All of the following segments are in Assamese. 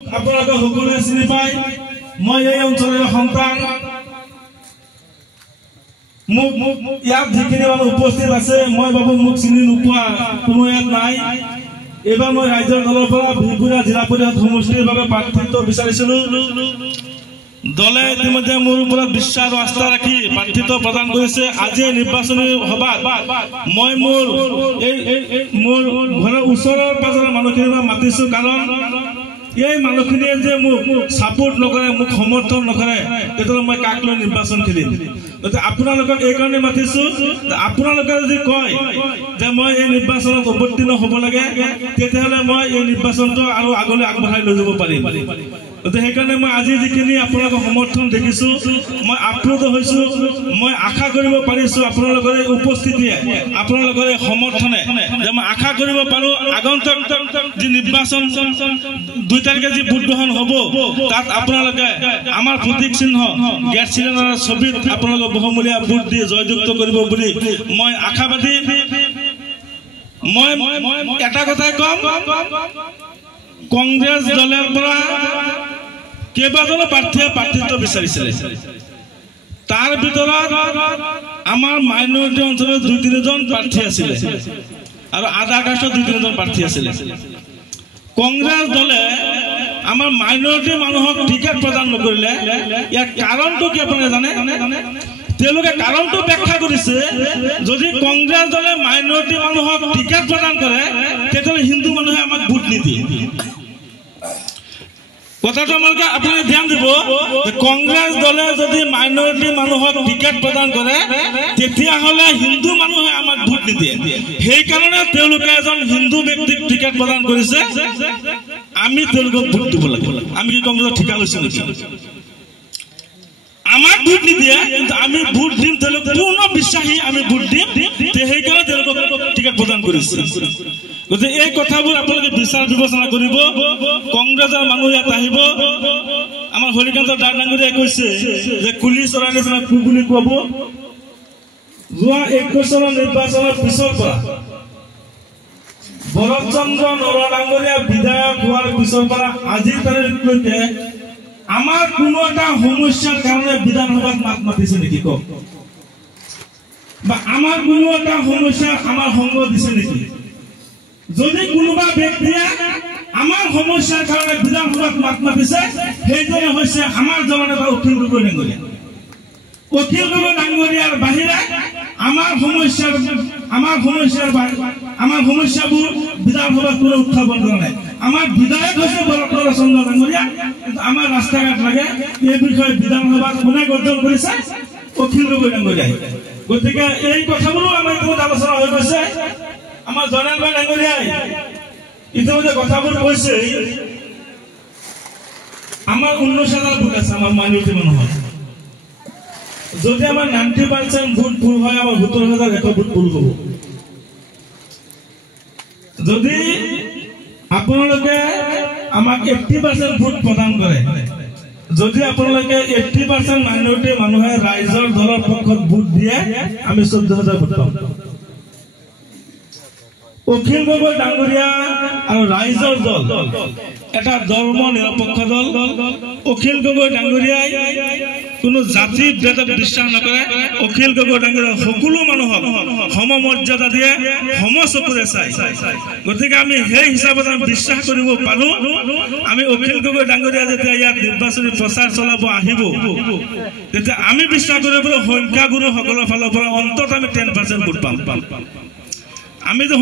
আপোনালোকে সকলোৱে চিনি পায় মই এই অঞ্চলৰ সন্তান মোক ইয়াত যিখিনি মানুহ উপস্থিত আছে মই ভাবো মোক চিনি নোপোৱা কোনো ইয়াত নাই এবাৰ মই ৰাজ্যৰ দলৰ পৰা বিহপুৰীয়া জিলা পৰিষদ সমষ্টিৰ বাবে প্ৰাৰ্থিত্ব বিচাৰিছিলো দলে ইতিমধ্যে মোৰ ওপৰত বিশ্বাস আৰু আস্থা ৰাখি প্ৰাৰ্থিত্ব প্ৰদান কৰিছে আজি নিৰ্বাচনী সভাত মই মোৰ ঘৰৰ ওচৰৰ পাজৰৰ মানুহখিনিক মাতিছো কাৰণ এই মানুহখিনিয়ে যে মোক সাপোৰ্ট নকৰে মোক সমৰ্থন নকৰে তেতিয়াহ'লে মই কাক লৈ নিৰ্বাচন খেলিম আপোনালোকক এই কাৰণে মাতিছো আপোনালোকে যদি কয় যে মই এই নিৰ্বাচনত অৱতীৰ্ণ হ'ব লাগে তেতিয়াহ'লে মই এই নিৰ্বাচনটো আৰু আগলৈ আগবঢ়াই লৈ যাব পাৰিম সেইকাৰণে মই আজি যিখিনি আপোনালোকৰ সমৰ্থন দেখিছো মই আপ্লুত হৈছো মই আশা কৰিব পাৰিছো আপোনালোকৰ উপস্থিতিয়ে আপোনালোকৰ সমৰ্থনে যে মই আশা কৰিব পাৰো আগন্তুক যি নিৰ্বাচন 2 তাৰিখে যি ভোট গ্ৰহণ হ'ব তাত আপোনালোকে আমাৰ প্ৰতীক চিহ্ন গেছ চিলিণ্ডাৰৰ ছবিত আপোনালোকে বহুমূলীয়া ভোট দি জয়যুক্ত কৰিব বুলি মই আশাবাদী মই এটা কথাই কম কংগ্ৰেছ দলৰ পৰা কেইবাজনো প্ৰাৰ্থীয়ে প্ৰাৰ্থিত্ব বিচাৰিছিলে তাৰ ভিতৰত আমাৰ মাইনৰিটি অঞ্চলৰ 2-3জন প্ৰাৰ্থী আছিলে আৰু আধা কাষ্টৰ 2-3জন প্ৰাৰ্থী আছিলে কংগ্ৰেছ দলে আমাৰ মাইনৰিটি মানুহক টিকেট প্ৰদান নকৰিলে ইয়াৰ কাৰণটো কি আপুনি জানে তেওঁলোকে কাৰণটো ব্যাখ্যা কৰিছে যদি কংগ্ৰেছ দলে মাইনৰিটি মানুহক টিকেট প্ৰদান কৰে তেতিয়াহ'লে হিন্দু মানুহে আমাক ভোট নিদিয়ে কথাটো আমাকে আপুনি ধ্যান দিব কংগ্ৰেছ দলে যদি মাইনৰিটি মানুহক টিকেট প্ৰদান কৰে তেতিয়াহ'লে হিন্দু মানুহে আমাক ভোট নিদিয়ে সেইকাৰণে তেওঁলোকে এজন হিন্দু ব্যক্তিক টিকেট প্ৰদান কৰিছে আমি তেওঁলোকক ভোট দিব লাগে আমি কি কংগ্ৰেছৰ ঠিকা লৈছো নেকি আমাক ভোট নিদিয়ে কিন্তু আমি ভোট দিম তেওঁলোক পূৰ্ণ বিশ্বাসী আমি ভোট দিম সেইকাৰণে তেওঁলোকক টিকেট প্ৰদান কৰিছে গতিকে এই কথাবোৰ আপোনালোকে বিচাৰ বিবেচনা কৰিব কংগ্ৰেছৰ মানুহ ইয়াত আহিব আমাৰ হৰিকান্ত দাস ডাঙৰীয়াই কৈছে যে কুলি চৰাই নিচিনা কু বুলি ক'ব যোৱা 21 চনৰ নিৰ্বাচনৰ পিছৰ পৰা ভৰত চন্দ্ৰ নৰা ডাঙৰীয়া বিধায়ক হোৱাৰ পিছৰ পৰা আজিৰ তাৰিখলৈকে আমাৰ কোনো এটা সমস্যাৰ কাৰণে বিধানসভাত মাত মাতিছে নেকি কওক বা আমাৰ কোনো এটা সমস্যা আমাৰ সংগ দিছে নেকি যদি কোনোবা ব্যক্তিয়ে আমাৰ সমস্যাৰ কাৰণে বিধানসভাত মাত মাতিছে সেইজনে হৈছে আমাৰ জননেতা অখিল গগৈ ডাঙৰীয়া অখিল গগৈ ডাঙৰীয়াৰ বাহিৰে আমাৰ সমস্যাবোৰ বিধানসভাত কোনো উত্থাপন কৰা নাই আমাৰ বিধায়ক হৈছে ভৰত চন্দ্ৰ ডাঙৰীয়া কিন্তু আমাৰ ৰাস্তা ঘাট লাগে এই বিষয়ে বিধানসভাত কোনে গঠন কৰিছে অখিল গগৈ ডাঙৰীয়াই গতিকে এই কথাবোৰো আমাৰ বহুত আলোচনা হৈ গৈছে আমাৰ জনেল ভাই ডাঙৰীয়াই ইতিমধ্যে কথাবোৰ কৈছে আমাৰ 19,000 ভোট আছে আমাৰ মাইনৰিটি মানুহৰ যদি আমাৰ 90% ভোট ভুল হয় আমাৰ 17,100 ভোট ভুল হ'ব যদি আপোনালোকে আমাক 80% ভোট প্ৰদান কৰে যদি আপোনালোকে 80% মাইনৰিটি মানুহে ৰাইজৰ দলৰ পক্ষত ভোট দিয়ে আমি 14,000 ভোট পাম অখিল গগৈ ডাঙৰীয়া আৰু ৰাইজৰ দল এটা ধৰ্ম নিৰপেক্ষ দল অখিল গগৈ ডাঙৰীয়াই কোনো জাতি ভেদত বিশ্বাস নকৰে অখিল গগৈ ডাঙৰীয়া সকলো মানুহক সমমৰ্যাদা দিয়ে সমচকুৰে চাই গতিকে আমি সেই হিচাপত বিশ্বাস কৰিব পাৰো আমি অখিল গগৈ ডাঙৰীয়া যেতিয়া ইয়াত নিৰ্বাচনী প্ৰচাৰ চলাব আহিব তেতিয়া আমি বিশ্বাস কৰিব পাৰো সংখ্যাগুৰুসকলৰ ফালৰ পৰা অন্তত আমি 10% ভোট পাম আমি যে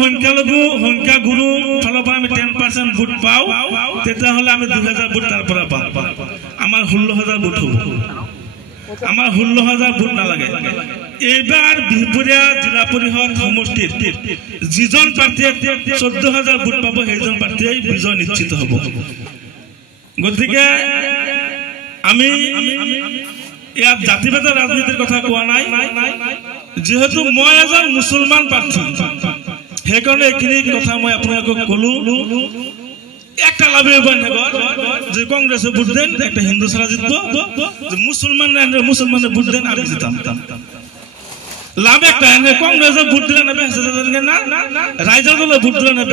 সংখ্যাগুৰু ফালৰ পৰা আমি 10% ভোট পাওঁ তেতিয়াহ'লে আমি 2,000 ভোট তাৰ পৰা পাম আমাৰ 16,000 ভোট হ'ব আমাৰ 16,000 ভোট নালাগে এইবাৰ বিহপুৰীয়া জিলা পৰিষদ সমষ্টিত যিজন প্ৰাৰ্থীয়ে 14,000 ভোট পাব সেইজন প্ৰাৰ্থীয়ে বিজয় নিশ্চিত হ'ব গতিকে আমি ইয়াত জাতিভেদৰ ৰাজনীতিৰ কথা কোৱা নাই যেহেতু মই এজন মুছলমান প্ৰাৰ্থী সেইকাৰণে এইখিনি কথা মই আপোনালোকক ক'লো একটা লাভে যে কংগ্রেসে ভোট দেন একটা হিন্দু ছাড়া জিতব মুসলমানের ভোট দেন আমি জিতাম লাভ একটা কংগ্রেসে ভোট দিলে না রাইজর দলে ভোট দিলে না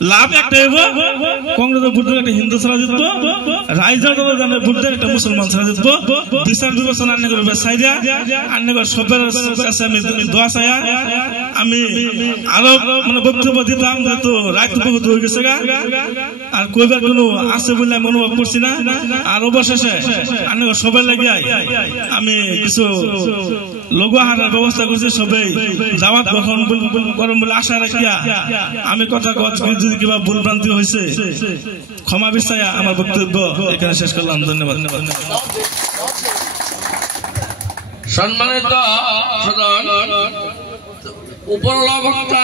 লাভ একটা হইব কংগ্রেসের ভোট দিলে একটা হিন্দু ছাড়া জিতবো, রাইজার দলের জানে ভোট দিলে একটা মুসলমান ছাড়া জিতবো। বিচার বিবেচনা আন্নে করবে সাইডা আন্নে করে সবের কাছে আমি দোয়া চাইয়া আমি আরো মানে বক্তব্য দিতাম, যেহেতু রাত বহুত হয়ে গেছে গা, আর কইবার কোনো আছে বলে আমি অনুভব করছি না। আর অবশেষে আন্নে সবাই লাগে আমি কিছু লঘু আহারের ব্যবস্থা করছি, সবাই দাওয়াত গ্রহণ করুন বলে আশা রাখিয়া আমি কথা যদি কিবা ভুল ভ্রান্তি হয়েছে ক্ষমা বিচায়া আমার বক্তব্য এখানে শেষ করলাম। ধন্যবাদ। সম্মানিত সদন উপর বক্তা